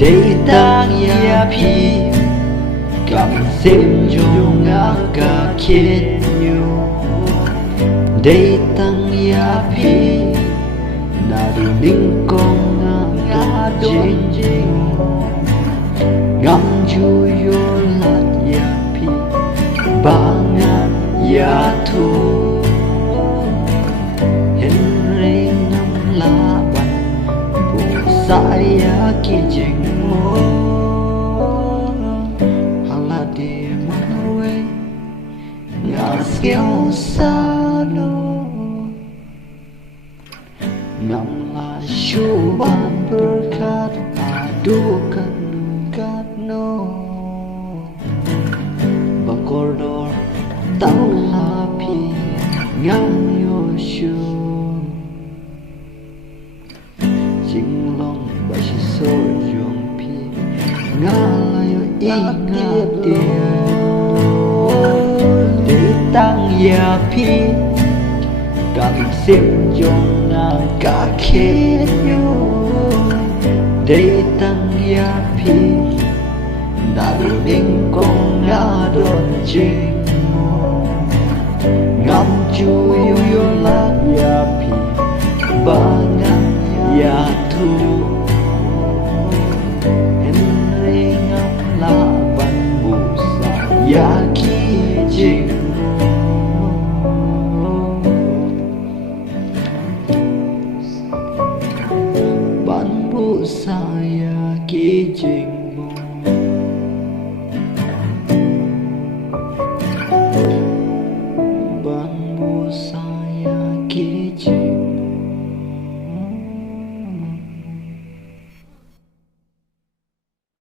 để tăng ya phi cảm xem trong ngã cả khiến nhiều để tăng ya phi na đi ninh con ngã đôi ngắm chui vô lạt ya phi ba ngã ya thu hình rê ngắm lá bạch bộ sai ya kỳ trình mô hala đi mất quê ngã kéo xa nô ngắm là chú ban berkat adukan kat no bakordor tau happy ngam yo shu jing long ba shi so jong pi ngala yo ingat dia để tăng ya pi cảm xem trong cả kết nhau để tăng ya pi đã bị đến con ngã đôi chinh ngắm chui yêu lát ya pi ba ngắm ya thu em rê ngắm lá văn bù sa ya kỳ trình ban bù sa ya kỳ trình